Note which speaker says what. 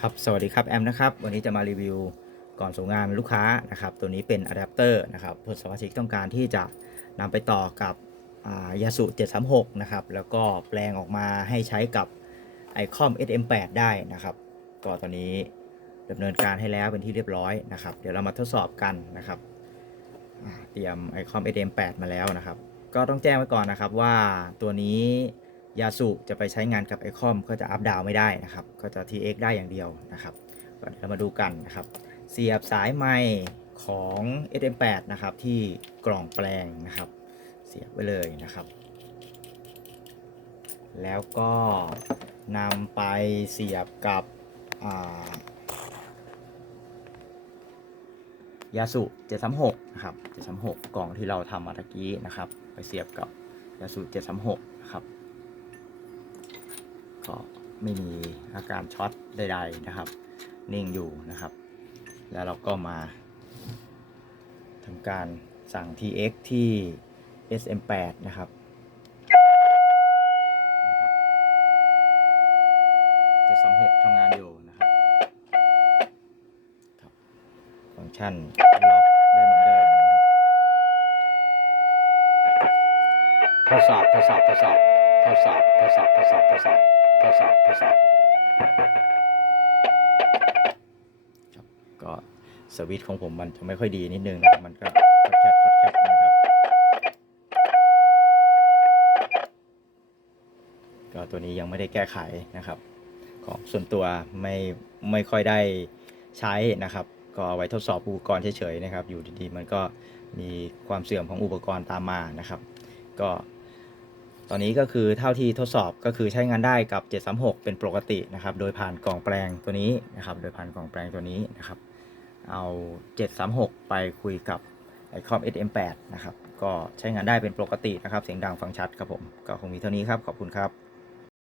Speaker 1: ครับ สวัสดีครับแอมนะครับ วันนี้จะมารีวิวก่อนส่งงานลูกค้านะครับ ตัวนี้เป็นอะแดปเตอร์นะครับเพื่อสมาชิกต้องการที่จะนำไปต่อกับยาสุ736 นะครับ แล้วก็แปลงออกมาให้ใช้กับไอคอม SM8 ได้นะครับ ก็ตอนนี้ดำเนินการให้แล้วเป็นที่เรียบร้อยนะครับ เดี๋ยวเรามาทดสอบกันนะครับ เตรียมไอคอม SM8 มาแล้วนะครับ ก็ต้องแจ้งไว้ก่อนนะครับว่าตัวนี้ ยาสุจะไปใช้งานกับไอคอมก็จะอัพดาวไม่ได้นะครับ ก็จะ TX ได้อย่างเดียวนะครับเรามาดูกันนะครับ เสียบสายไมค์ของ SM8 นะครับ ที่กล่องแปลงนะครับ เสียบไว้เลยนะครับ แล้วก็นำไปเสียบกับยาสุ736นะครับ736 กล่องที่เราทำมาตะกี้นะครับ ไปเสียบกับยาสุ736นะครับ ก็ไม่มีอาการช็อตใดๆนะครับ นิ่งอยู่นะครับ แล้วเราก็มาทำการสั่ง TX ที่ SM8 นะครับนะครับ736ทำงานอยู่นะครับครับ ฟังก์ชันล็อกได้เหมือนเดิมนะครับทดสอบทดสอบทดสอบทดสอบทดสอบทดสอบทดสอบ ทดสอบทดสอบครับก็สวิตของผมมันจะไม่ค่อยดีนิดนึงมันก็คดแคบคดแคบนะครับ ก็ตัวนี้ยังไม่ได้แก้ไขนะครับของส่วนตัวไม่ไม่ค่อยได้ใช้นะครับ ก็เอาไว้ทดสอบอุปกรณ์เฉยๆนะครับ อยู่ดีๆมันก็มีความเสื่อมของอุปกรณ์ตามมานะครับ ก็ ตอนนี้ก็คือเท่าที่ทดสอบก็คือใช้งานได้กับ 736 เป็นปกตินะครับ โดยผ่านกล่องแปลงตัวนี้นะครับ โดยผ่านกล่องแปลงตัวนี้นะครับ เอา 736 ไปคุยกับไอคอม SM8 นะครับ ก็ใช้งานได้เป็นปกตินะครับ เสียงดังฟังชัดครับผม ก็คงมีเท่านี้ครับ ขอบคุณครับ